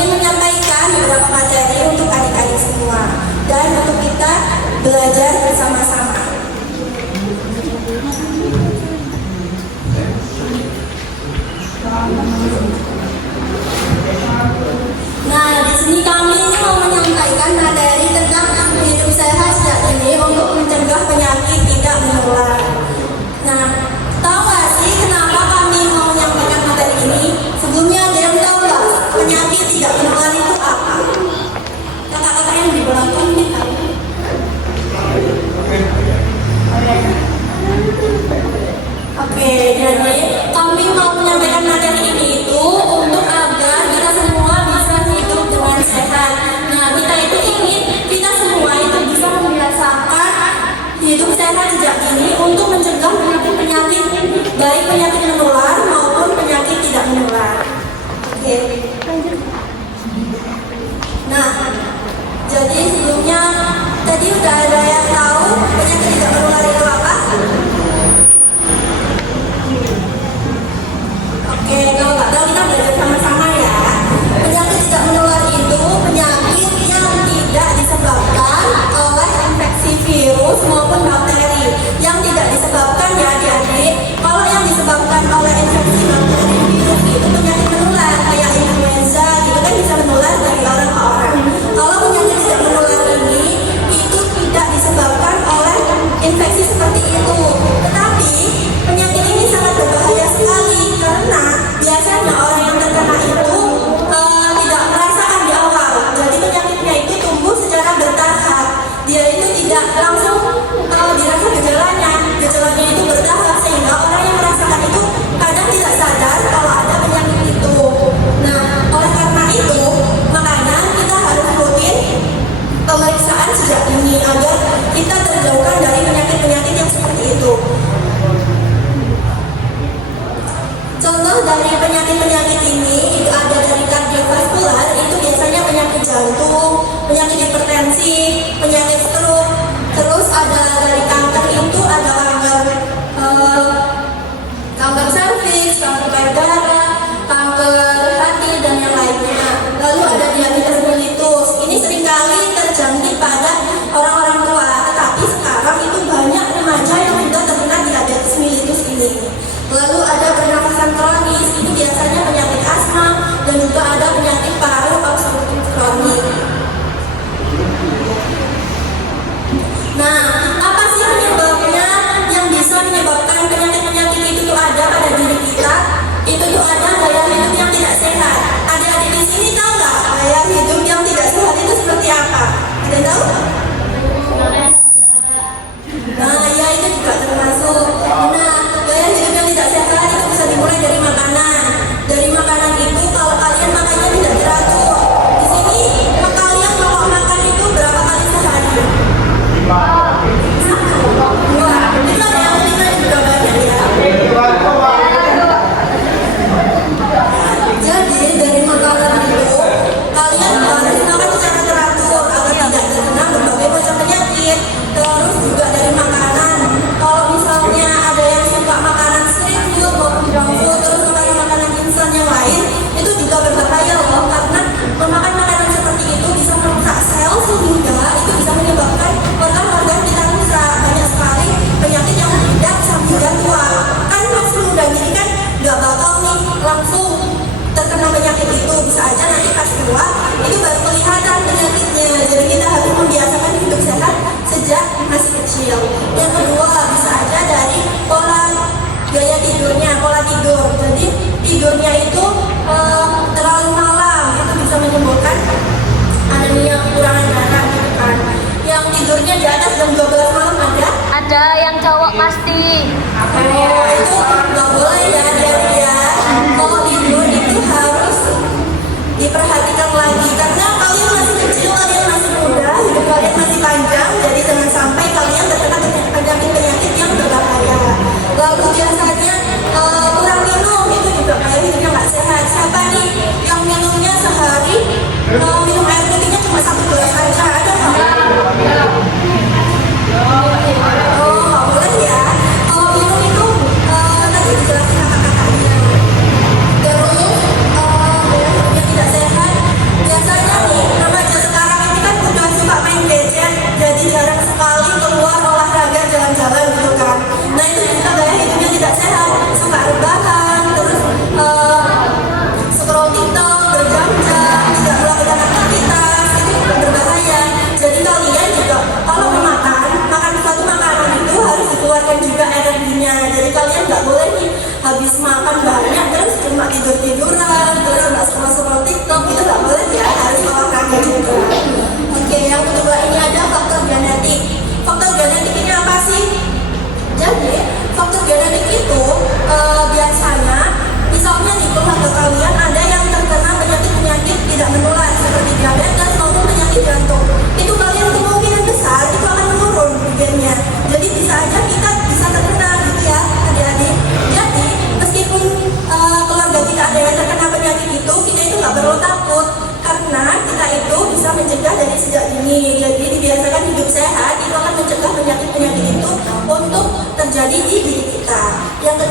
ingin menyampaikan beberapa materi untuk adik-adik semua dan untuk kita belajar bersama-sama. Nah, di sini kami mau menyampaikan materi tentang hidup sehat sejak dini untuk mencegah penyakit tidak menular. Nah, tahu nggak sih kenapa kami mau menyampaikan materi ini? Sebelumnya ada yang tahu nggak penyakit tidak menular itu apa? Kakak-kakak yang di belakang ini tahu? Oke, jadi kami mau menyampaikan materi ini itu untuk agar kita semua bisa hidup dengan sehat. Nah, kita itu ingin kita semua itu bisa membiasakan hidup sehat sejak dini untuk mencegah penyakit-penyakit, baik penyakit menular maupun penyakit tidak menular. Oke. Nah, jadi sebelumnya tadi udah ada yang tahu penyakit tidak menular itu apa? Oke, kalau nggak tahu kita belajar sama-sama ya. Penyakit tidak menular itu penyakit yang tidak disebabkan oleh infeksi virus maupun bakteri. Yang tidak disebabkan ya adik-adik. Kalau yang disebabkan oleh infeksi bakteri virus itu penyakit menular kayak influenza gitu kan bisa menular dari orang ke orang. Kalau penyakit tidak menular ini itu tidak disebabkan oleh infeksi seperti itu. Tetapi penyakit ini sangat berbahaya sekali karena biasanya orang yang terkena itu tidak merasakan di awal. Jadi penyakitnya itu tumbuh secara bertahap. Dia itu tidak langsung dirasa gejalanya. Gejalanya itu bertahap sehingga orang yang merasakan itu kadang tidak sadar kalau ada penyakit itu. Nah, oleh karena itu makanya kita harus rutin pemeriksaan sejak dini agar kita terjauhkan dari penyakit-penyakit yang seperti itu. Contoh dari penyakit-penyakit ini itu ada dari kardiovaskular, itu biasanya penyakit jantung, penyakit hipertensi, penyakit stroke. Terus ada dari kanker itu ada kanker serviks, kanker payudara, kanker hati dan yang lainnya. Lalu ada diabetes mellitus. Ini seringkali terjangkit pada orang-orang tua, tetapi sekarang itu banyak remaja yang sudah terkena diabetes mellitus ini. Lalu ada pernafasan kronis, itu biasanya penyakit asma dan juga ada penyakit paru obstruktif kronis. Nah, apa sih penyebabnya yang bisa menyebabkan penyakit-penyakit itu tuh ada pada diri kita? Itu tuh ada gaya hidup yang tidak sehat. Adik-adik di sini tahu nggak gaya hidup yang tidak sehat itu seperti apa? Ada yang tahu? Nah, ya itu juga termasuk. Nah, gaya hidup yang tidak sehat itu bisa dimulai dari makanan. Dari makanan itu kalau kalian makannya tidak teratur. Di sini kalian kalau makan itu berapa kali sehari? 1. Wah, itu ada yang 5 juga banyak ya. Jadi dari makanan itu kalian harus makan secara teratur agar tidak terkena berbagai macam penyakit. Terus juga dari makanan, kalau misalnya ada yang suka makanan street food maupun junk food, terus makan makanan instan yang lain, itu juga berbahaya loh, karena memakan makanan seperti itu bisa merusak sel sehingga itu bisa menyebabkan organ-organ kita rusak. Banyak sekali penyakit yang tidak sampai tua. Kan masih muda gini kan nggak bakal nih langsung terkena penyakit itu, bisa aja nanti pas tua itu baru kelihatan penyakitnya. Jadi kita harus membiasakan hidup sehat sejak masih kecil. Yang kedua bisa aja dari pola gaya tidurnya, pola tidur. Jadi tidurnya itu terlalu malam itu bisa menimbulkan adanya kekurangan darah gitu kan. Yang tidurnya di atas jam 12 malam ada? Ada yang cowok pasti. Itu nggak boleh ya dia. Kalau tidur itu harus diperhatikan lagi karena kalian masih kecil, kalian masih muda, hidup kalian masih panjang, jadi jangan sampai kalian terkena penyakit-penyakit yang berbahaya. Lalu biasanya kurang minum itu juga kayak hidupnya nggak sehat. Siapa nih yang minumnya sehari minum air putihnya cuma 1 gelas aja, ada nggak? Oh, nggak boleh ya. Kalau minum itu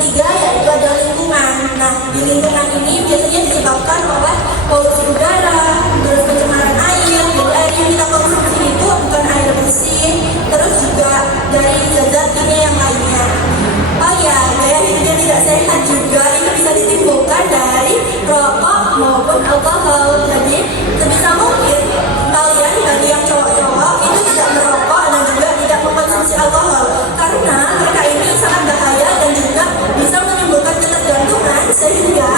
ketiga yaitu ada lingkungan. Nah, di lingkungan ini biasanya disebabkan oleh polusi udara, terus pencemaran air. Jadi air yang kita konsumsi itu bukan air bersih, terus juga dari zat-zat kimia yang lainnya. Oh ya, gaya hidup yang tidak sehat juga itu bisa ditimbulkan dari rokok maupun alkohol. Jadi sebisa mungkin kalian bagi yang cowok-cowok itu tidak merokok dan juga tidak mengkonsumsi alkohol, karena mereka ini sangat bahaya dan juga bisa menimbulkan ketergantungan sehingga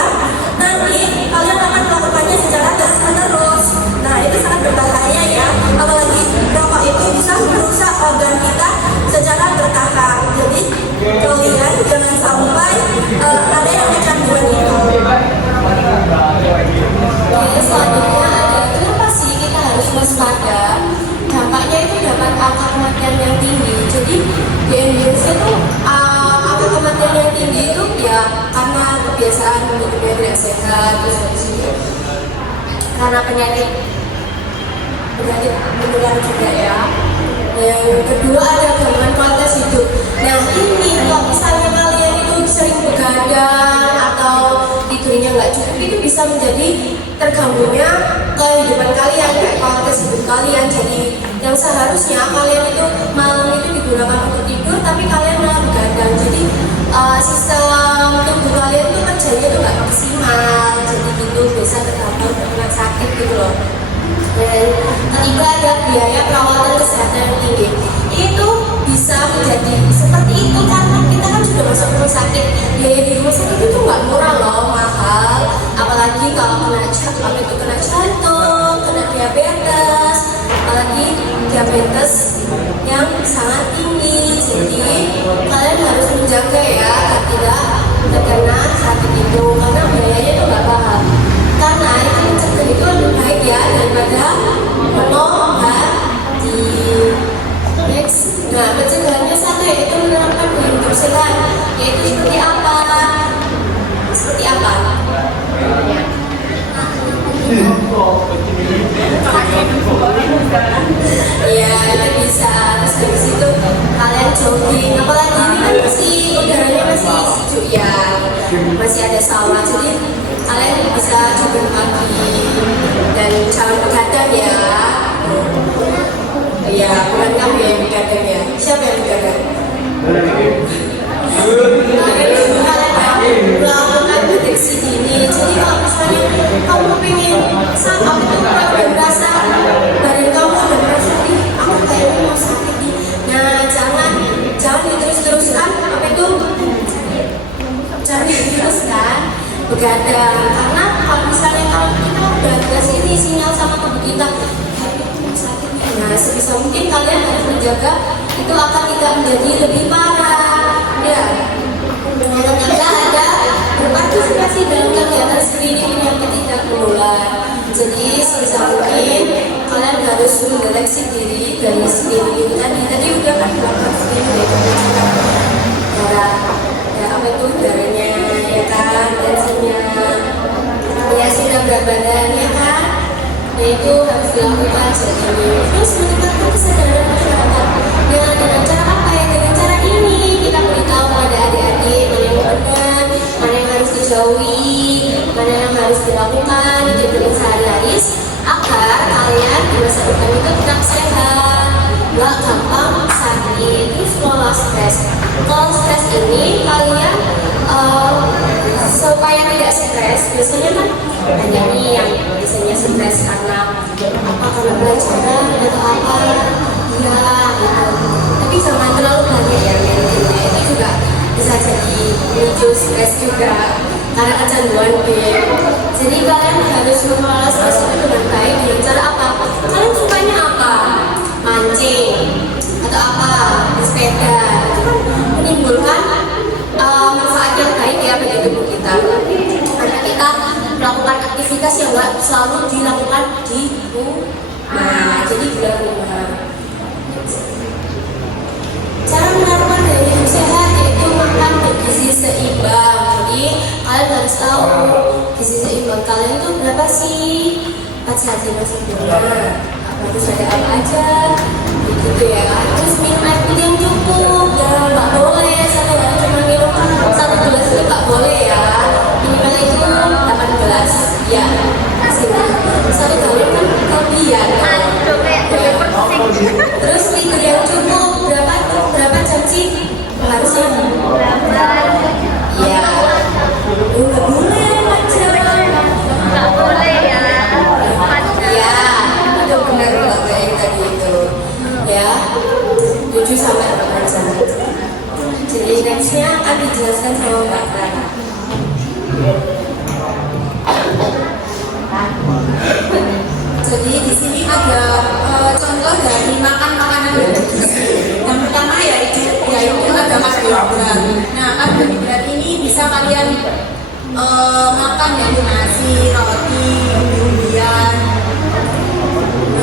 nanti kalian akan melakukannya secara terus-menerus. Nah, itu sangat berbahaya ya, apalagi rokok itu bisa merusak organ kita secara bertahap. Jadi kalian jangan sampai ada yang kecanduan itu. Oke, selanjutnya ada kenapa sih kita harus waspada? Dampaknya itu dapat angka kematian yang tinggi. Jadi di Indonesia itu angka kematian yang tinggi itu ya karena kebiasaan hidupnya tidak sehat, terus habis itu karena penyakit menular juga ya. Yang kedua ada gangguan kualitas hidup. Nah ini kalau misalnya kalian itu sering begadang atau tidurnya nggak cukup, itu bisa menjadi terganggunya kehidupan kalian, kayak kualitas hidup kalian. Jadi yang seharusnya kalian itu malam itu digunakan untuk tidur, tapi kalian malah begadang. Jadi sistem tubuh kalian itu kerjanya itu nggak maksimal. Jadi gitu bisa terganggu dengan sakit gitu loh. Dan ketiga ada biaya perawatan kesehatan yang tinggi. Itu bisa menjadi seperti itu karena kita kan sudah masuk rumah sakit. Biaya di rumah sakit itu nggak murah loh, mahal. Apalagi kalau kena jantung, kena diabetes, apalagi diabetes yang sangat tinggi. Jadi kalian harus menjaga ya agar tidak terkena sakit itu, karena biayanya itu nggak mahal. Karena itu mencegah itu lebih baik ya daripada mengobati. Next, nah pencegahannya satu yaitu menerapkan gaya hidup sehat. Yaitu seperti apa? Seperti apa? Ya itu bisa. Terus habis itu kalian jogging. Apalagi ini kan masih udaranya masih sejuk ya, masih ada sawah. Jadi kalian bisa jogging pagi dan jangan begadang ya. Ya, bukan kamu yang begadang ya. Siapa yang begadang? Kalian melakukan deteksi dini. Jadi kalau misalnya kamu pengen sama itu udah merasa badan kamu udah merasa aku kayaknya mau sakit nih. Nah jangan diterus-teruskan apa itu, jangan diteruskan begadang, karena kalau misalnya kalau kita udah kasih ini sinyal sama tubuh kita sakit. Nah sebisa mungkin kalian harus menjaga itu akan tidak menjadi lebih parah ya. Yang ketiga ada berpartisipasi dalam kegiatan screening penyakit tidak menular. Jadi sebisa mungkin kalian harus mendeteksi diri dari screening itu tadi udah kan dilakukan screening darah ya, apa itu darahnya ya kan, tensinya ya, sudah berat badan ya kan. Nah itu harus dilakukan. Jadi terus meningkatkan kesadaran masyarakat dengan cara apa ya? Dengan cara ini kita beritahu pada adik-adik mana yang benar, mana yang harus dijauhi, mana yang harus dilakukan di kehidupan sehari-hari agar kalian di masa depan itu tetap sehat, nggak gampang sakit. Terus kelola stres. Kalau stres ini kalian supaya tidak stres, biasanya kan banyak nih yang biasanya stres karena pelajaran atau apa ya gitu. Tapi jangan terlalu banyak ya, itu juga bisa jadi memicu stres juga karena kecanduan game. Jadi kalian harus mengelola stres itu dengan baik. Dengan cara apa? Kalian sukanya apa? Mancing atau apa? Bersepeda. Itu kan menimbulkan manfaat yang baik ya bagi tubuh kita. Karena kita melakukan aktivitas yang nggak selalu dilakukan di rumah. Jadi di rumah. Cara menerapkan gaya hidup sehat yaitu makan bergizi seimbang. Jadi kalian harus tahu gizi seimbang kalian itu berapa sih? 4 saja sempurna. Harus ada apa aja? Gitu ya. Terus minum air putih yang cukup. Ya nggak boleh satu hari cuma minum 1 gelas dijelaskan sama Mbak Rana. Jadi di sini ada contoh dari makan makanan bergizi. Yang pertama yaitu ada karbohidrat. Nah, karbohidrat ini bisa kalian makan yaitu nasi, roti, umbi-umbian,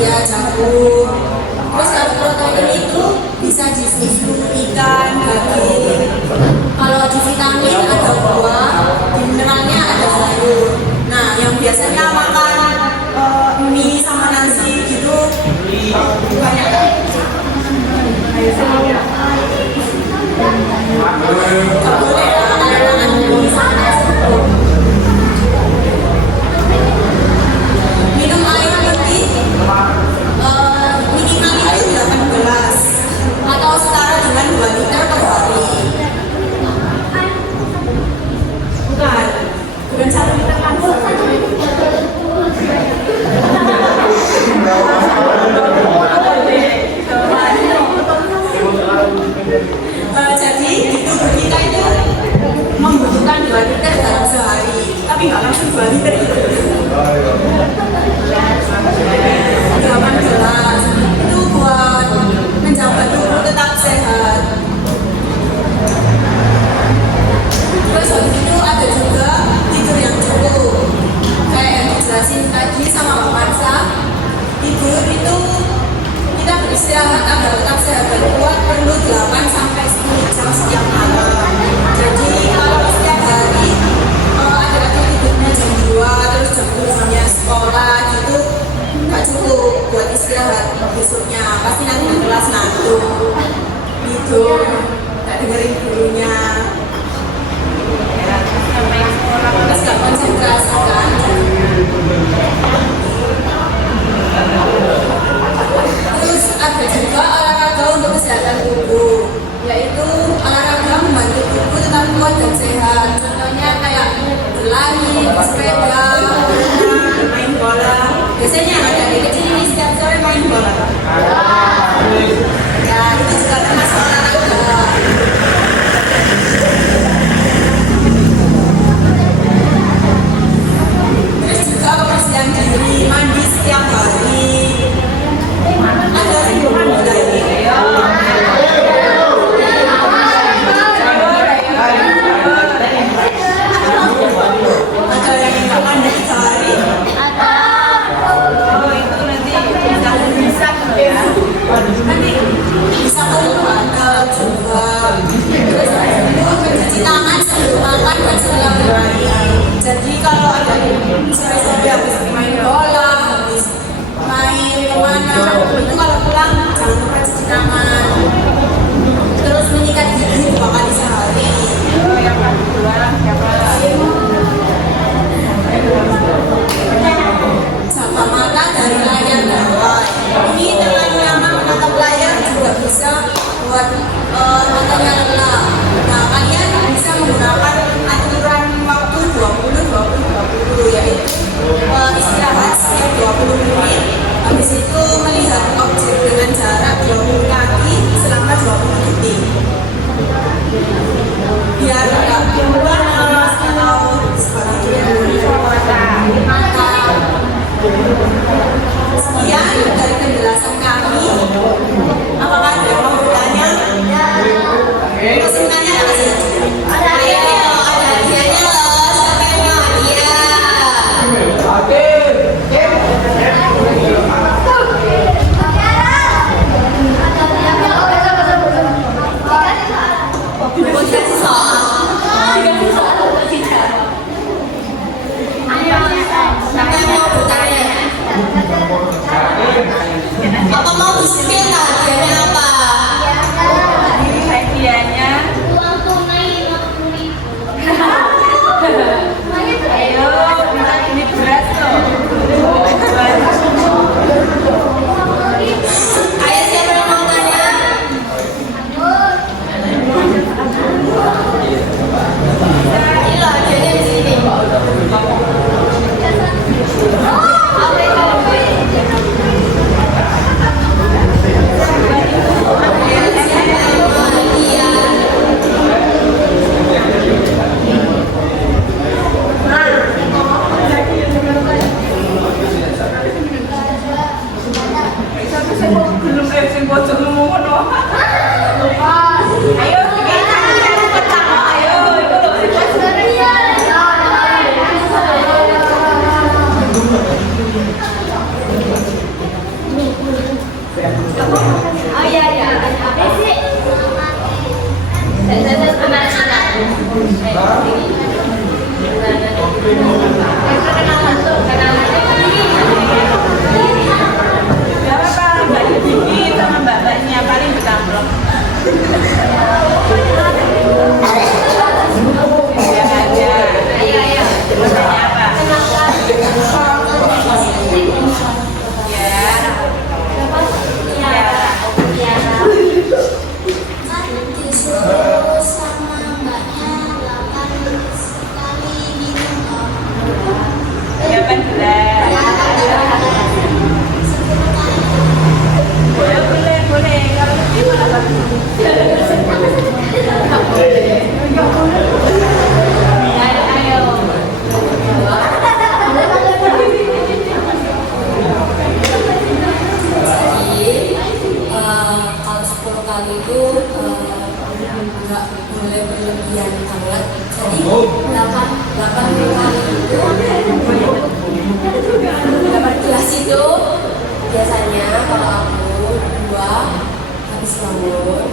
ya jagung. Terus kalau protein itu bisa di susu, ikan, daging. Kalau di vitamin ada buah, di mineralnya ada sayur. Nah, yang biasanya makan mie sama nasi gitu banyak. Gak boleh makan mie sama nasi. Minum air putih minimal itu 8 gelas atau setara dengan 2 liter per hari. Bukan 1 liter langsung. Jadi tubuh kita itu membutuhkan 2 liter dalam sehari, tapi nggak langsung 2 liter itu. 8 gelas itu buat menjaga tubuh tetap sehat. Terus habis itu ada juga tidur yang cukup, kayak yang dijelasin tadi sama Mbak Marsa. Tidur itu kita beristirahat agar tetap sehat dan kuat perlu 8 sampai 10 jam setiap malam. Jadi kalau setiap hari ada tidurnya jam 2 terus jam 7-nya sekolah gitu nggak cukup buat istirahat besoknya, pasti nanti di kelas ngantuk tidur nggak dengerin gurunya, terus nggak konsentrasi kan. Terus ada juga olahraga untuk kesehatan tubuh, yaitu olahraga membantu tubuh tetap kuat dan sehat. Contohnya kayak berlari, bersepeda, main bola. Biasanya ada adik kecil ini setiap sore main bola. Ya, itu juga termasuk olahraga. Terus juga kebersihan diri, mandi setiap hari. Ada yang mandi lagi. Ada yang nggak mandi sehari. Nanti bisa berbatal juga. Terus itu mencuci tangan sebelum makan dan setelah bermain. Jadi kalau ada sore-sore habis main bola, habis main kemana, itu kalau pulang jangan lupa cuci tangan. Terus menyikat gigi 2 kali sehari. Jaga mata dari layar gawai. Ini terlalu lama menatap layar juga bisa buat matanya lelah. Nah, kalian bisa menggunakan aturan waktu 20-20-20, yaitu istirahat setiap 20 menit. Habis itu melihat objek dengan jarak 20 kaki selama 20 detik. Biar nggak panas atau sebagainya. Sekian dari penjelasan kami. Apakah ada yang mau bertanya? Masih bertanya nggak sih? Ayo, ada hadiahnya loh. Siapa yang mau hadiah? Apa mau di-spill nggak hadiahnya apa? Hadiahnya Uang tunai 50.000. ayo kita ini beras loh. Ayo siapa yang mau tanya? Ini loh hadiahnya di sini. Hadiah. Gak apa-apa, Mbak Diki sama mbak-mbaknya paling berkamplok. Ya aja. Ayo. Namanya apa? Disuruh sama mbaknya 8 kali minum. 18. Boleh. Kalau lebih malah bagus. Ayo. Kalau 10 kali itu nggak boleh berlebihan banget. Jadi 80 kali itu 18 itu biasanya kalau aku 2 habis bangun,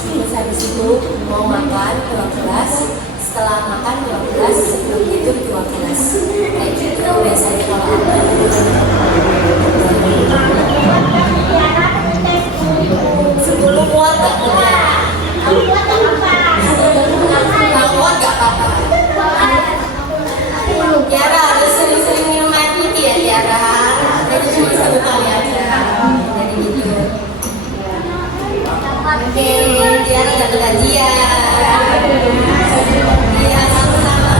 terus habis itu mau makan 12, setelah makan 12, sebelum itu 12. Kayak gitu biasanya kalau aku. Sebelum kuat gak kuat. Kalau kuat gak apa-apa. Tiara harus sering-sering minum air putih ya Tiara. Itu cuma 1 kali aja. Jadi gitu. Oke, Tiara gak gajian. Iya, sama-sama.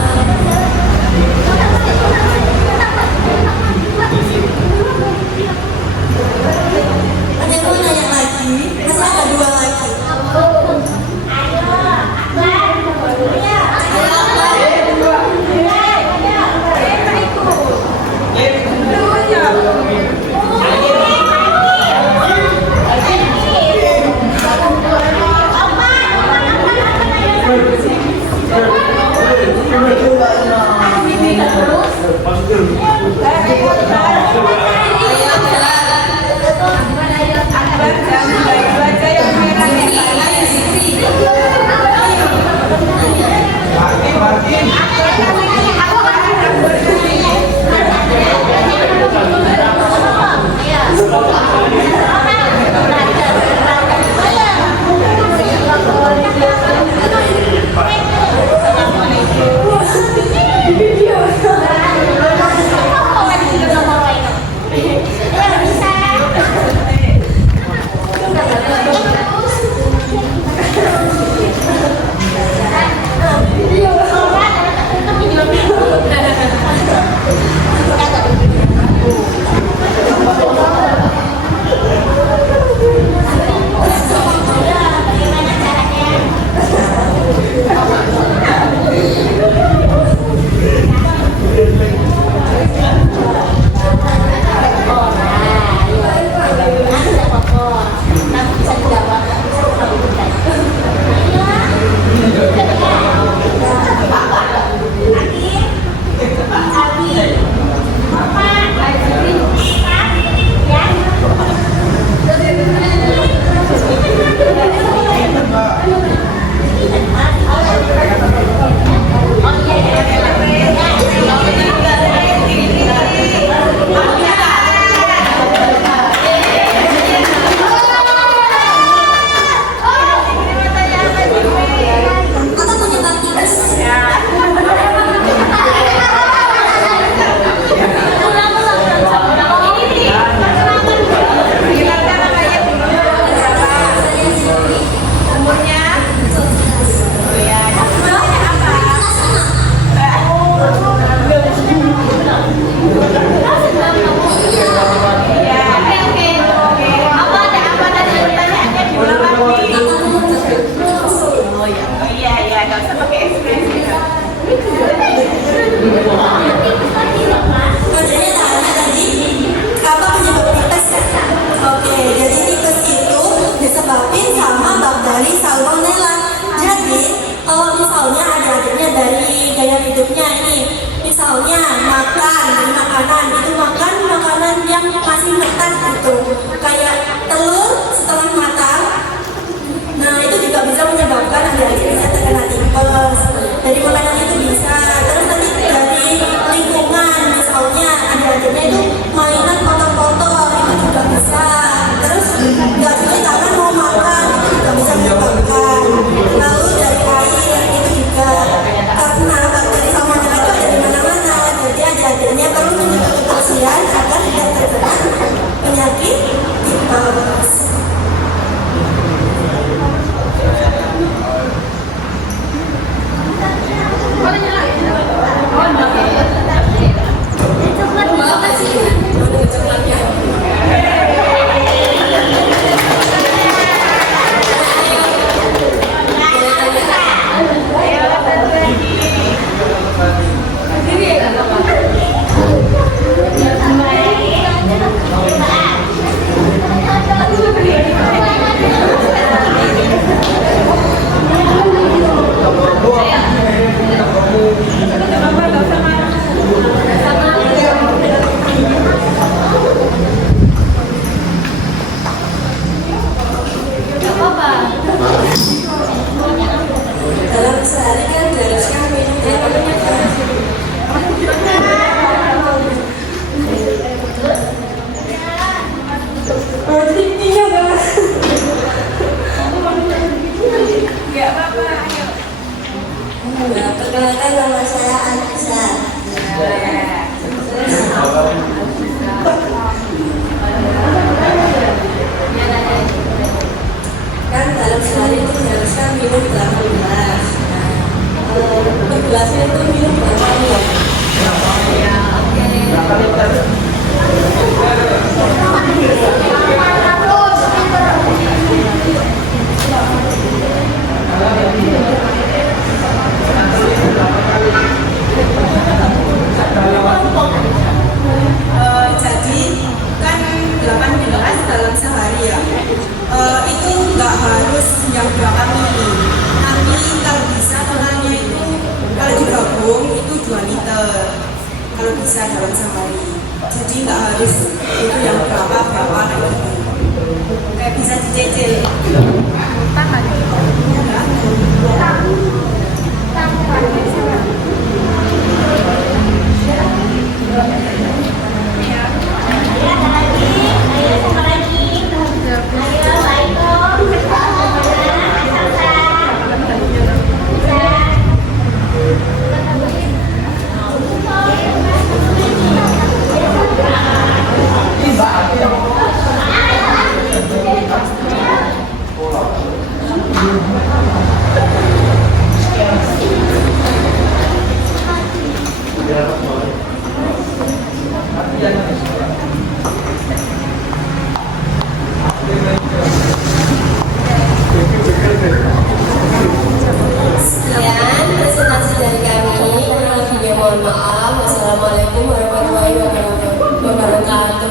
Ada yang mau nanya lagi? Masih ada 2 lagi. hidupnya ini. Misalnya makan, makanan itu makan makanan yang masih mentah gitu, kayak telur setengah matang. Nah itu juga bisa menyebabkan adik-adik bisa terkena tipes. Dari makanan gelasnya itu minum bareng ya. Ya, oke. Jadi kan 18 dalam sehari ya. Itu nggak harus yang berapa mili. Tapi kalau bisa totalnya itu kalau digabung itu 2 liter. Kalau bisa dalam sehari. Jadi nggak harus itu yang berapa kayak gitu. Kayak bisa dicicil. Sekian presentasi dari kami. Kurang lebihnya mohon maaf. Wassalamualaikum warahmatullahi wabarakatuh.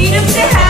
Hidup sehat.